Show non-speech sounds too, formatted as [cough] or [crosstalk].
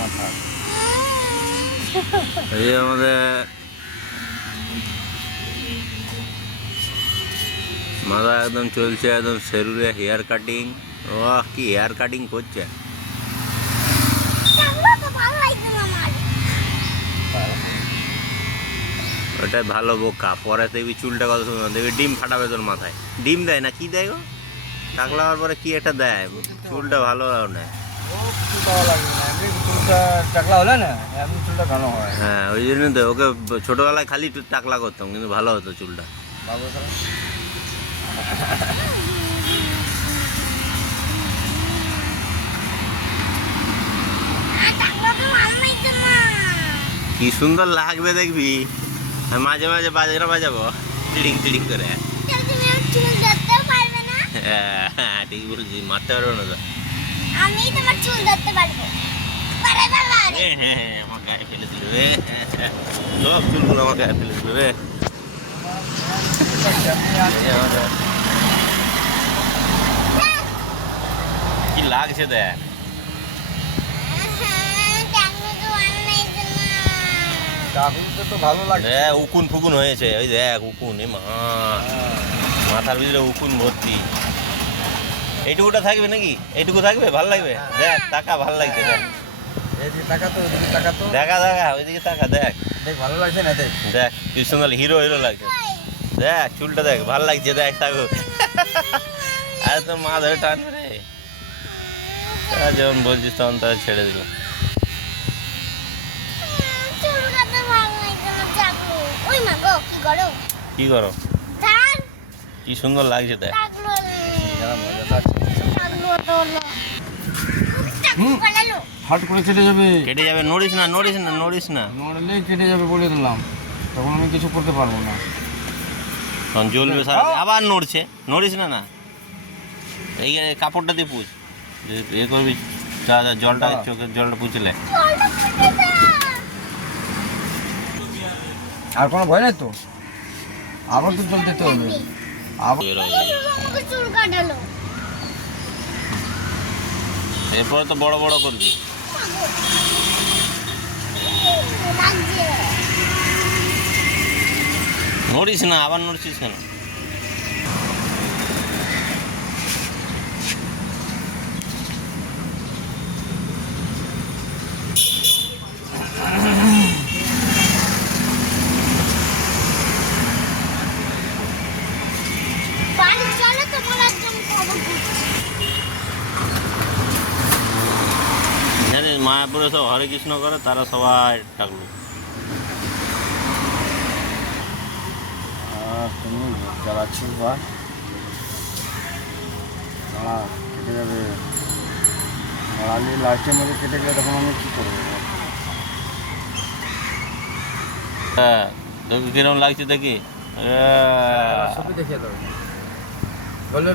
মাথা। আমাদের মাথা একদম চলছে, একদম শরীরে হেয়ার কাটিং ও কি হেয়ার কাটিং করছে? ওটাই ভালো বোকা, পরে দেখবি চুলটা কত সুন্দর, দেখবি ডিম ফাটাবে তোর মাথায়। ডিম দেয় না, কি দেয় গো? টাকলা হওয়ার পরে কি একটা দেয়? চুলটা ভালো নেয় হয়। হ্যাঁ ওই জন্য তো ওকে ছোটবেলায় খালি টাকলা করতাম কিন্তু ভালো হতো চুলটা। কি সুন্দর লাগবে দেখবি। মাঝে মাঝে বাজারে বাজাবো। টিড়িং টিড়িং করে। হ্যাঁ [laughs] ঠিক বলছি মারতে পারব না তো। আমি তোমার চুল ধরতে পারব। হ্যাঁ আমার গায়ে ফেলে দিল রে সব চুলগুলো আমার গায়ে ফেলে দিল রে কি লাগছে দেখ। তো ভালো লাগছে দেখ উকুন ফুকুন হয়েছে ওই দেখ উকুন এ মা। মাথার ভিতরে উকুন ভর্তি। এইটুকুটা থাকবে নাকি? এইটুকু থাকবে? ভালো লাগবে? দেখ টাকা ভালো লাগছে দেখ। তো এদিকে টাকা তো। দেখা দেখা ওইদিকে টাকা দেখ। দেখ ভালো লাগছে না দেখ। দেখ কি সুন্দর হিরো হিরো লাগছে। দেখ চুলটা দেখ ভালো লাগছে দেখ থাকো [laughs] আরে তো মা ধরে টানবে রে। তা যখন বলছিস তখন তারা ছেড়ে দিল। কি করো কি করো ধান। কি সুন্দর লাগছে দেখ। হট করে কেটে যাবে। কেটে যাবে নড়িস না নড়িস না নড়িস না। নড়লেই কেটে যাবে বলে দিলাম। তখন আমি কিছু করতে পারব না। তখন জ্বলবে সারা আবার নড়ছে। নড়িস না না। এই যে কাপড়টা দিয়ে যে এ করবি যা যা জলটা চোখের জলটা পুছলে জলটা ফুটে আর কোনো ভয় নাই তো? আবার তো জল দিতে হবে। আবার বের হয়ে এই যাবে। বাবা আমাকে চুল কাটালো এরপরে তো বড় বড় করবি। নড়িস না আবার নড়ছিস কেন? বাড়ি চলো দিচ্ছি জানিস মায়াপুরে সব হরে কৃষ্ণ করে তারা সবাই টাকলু আর তুমি বা? কেটে যাবে। দাঁড়ালে লাস্টের মধ্যে কেটে গেলে তখন আমি কী করব? হ্যাঁ তোকে কিরম লাগছে দেখি। ছবি দেখিয়ে দেবো। বলবে